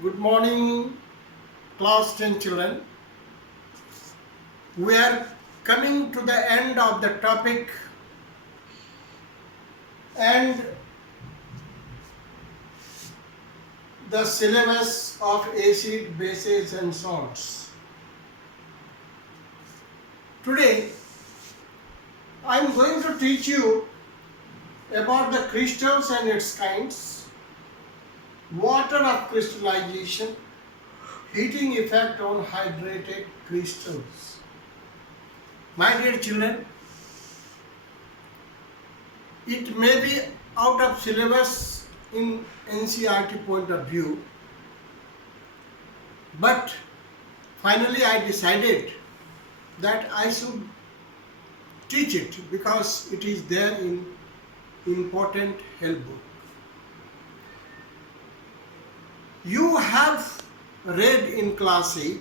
Good morning, class 10 children. We are coming to the end of the topic and the syllabus of acid, bases and salts. Today, I am going to teach you about the crystals and its kinds, water of crystallization, heating effect on hydrated crystals. My dear children, it may be out of syllabus in NCERT point of view, but finally I decided that I should teach it because it is there in important help book. You have read in class 8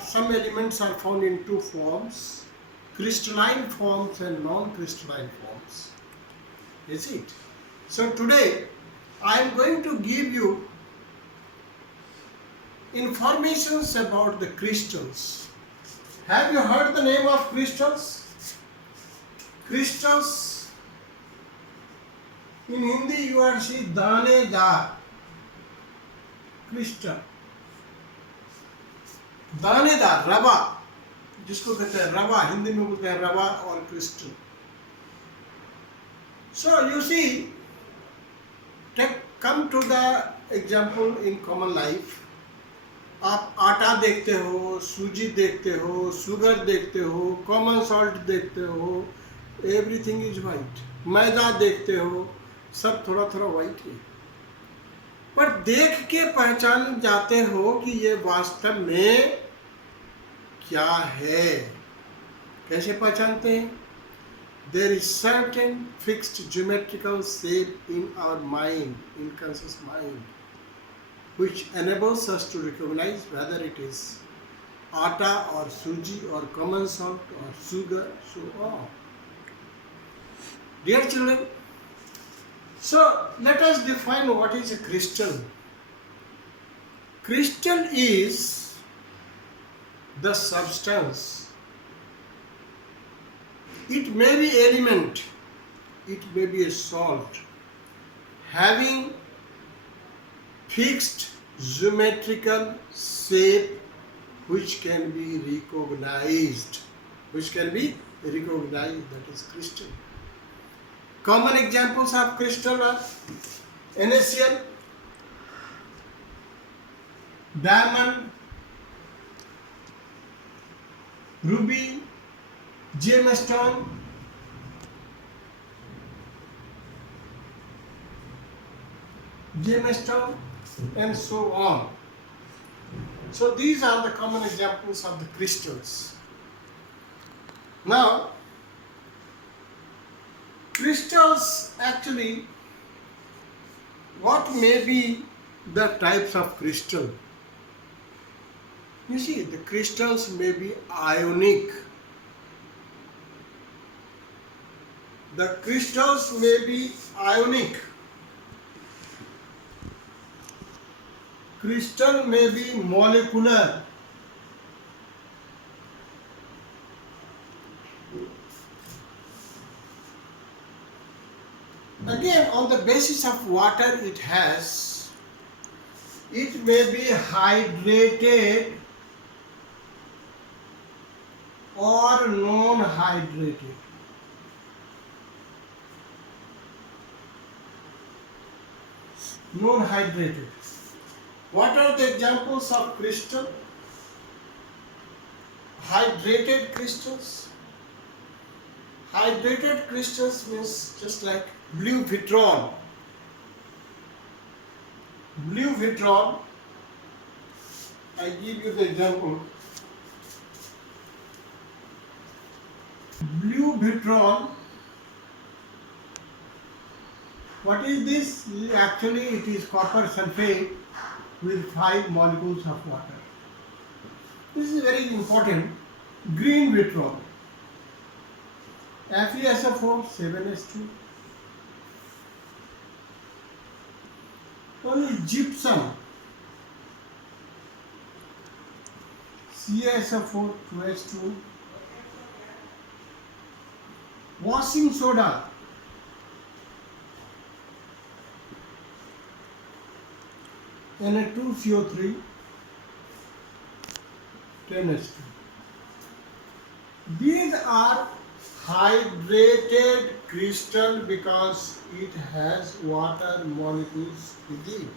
some elements are found in two forms, crystalline forms and non-crystalline forms. Is it? So today I am going to give you informations about the crystals. Have you heard the name of crystals? Crystals in Hindi you are see दानेदार crystal, दानेदार रवा जिसको कहते हैं रवा, हिंदी में बोलते हैं रवा और crystal. So you see, come to the example in common life. आप आटा देखते हो, सूजी देखते हो, शुगर देखते हो, कॉमन सॉल्ट देखते हो, एवरीथिंग इज वाइट. मैदा देखते हो, सब थोड़ा थोड़ा वाइट है, पर देख के पहचान जाते हो कि ये वास्तव में क्या है. कैसे पहचानते हैं? There is certain fixed geometrical shape in our mind, in conscious mind, which enables us to recognize whether it is atta or suji or common salt or sugar, so on. Dear children, so let us define what is a crystal. Crystal is the substance. It may be element, it may be a salt, having fixed geometrical shape which can be recognized. That is crystal. Common examples of crystal are NaCl, diamond, ruby, gemstone, and so on. So these are the common examples of the crystals. Now, crystals actually, what may be the types of crystal? You see, the crystals may be ionic. The crystals may be ionic. Crystal may be molecular. Again, on the basis of water it has, it may be hydrated or non-hydrated. Non-hydrated. What are the examples of crystal? Hydrated crystals. Hydrated crystals means just like blue vitron. Blue vitron, I give you the example. Blue vitron, what is this? Actually it is copper sulfate with 5 molecules of water. This is very important. Green vitron, FeSO4 7s2. Only gypsum, CaSO4 2H2, washing soda, Na2CO3, 10H2. These are hydrated crystal because it has water molecules with it.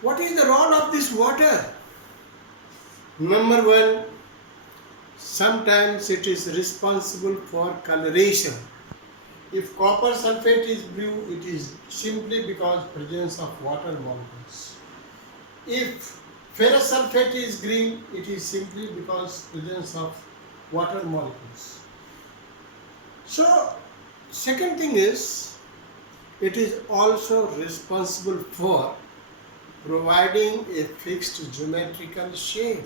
What is the role of this water? Number one, sometimes it is responsible for coloration. If copper sulfate is blue, it is simply because presence of water molecules. If ferrous sulfate is green, it is simply because presence of water molecules. So, second thing is, it is also responsible for providing a fixed geometrical shape.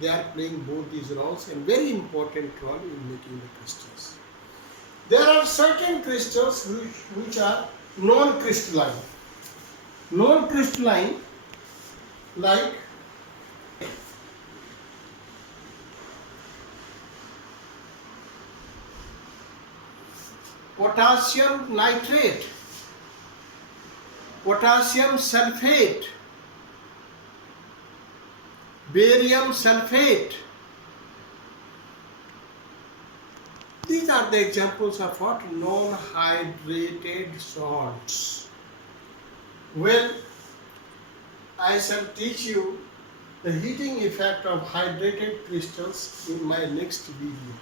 They are playing both these roles and very important role in making the crystals. There are certain crystals which are non-crystalline. Non-crystalline, like potassium nitrate, potassium sulfate, barium sulfate. These are the examples of what? Non-hydrated salts. Well, I shall teach you the heating effect of hydrated crystals in my next video.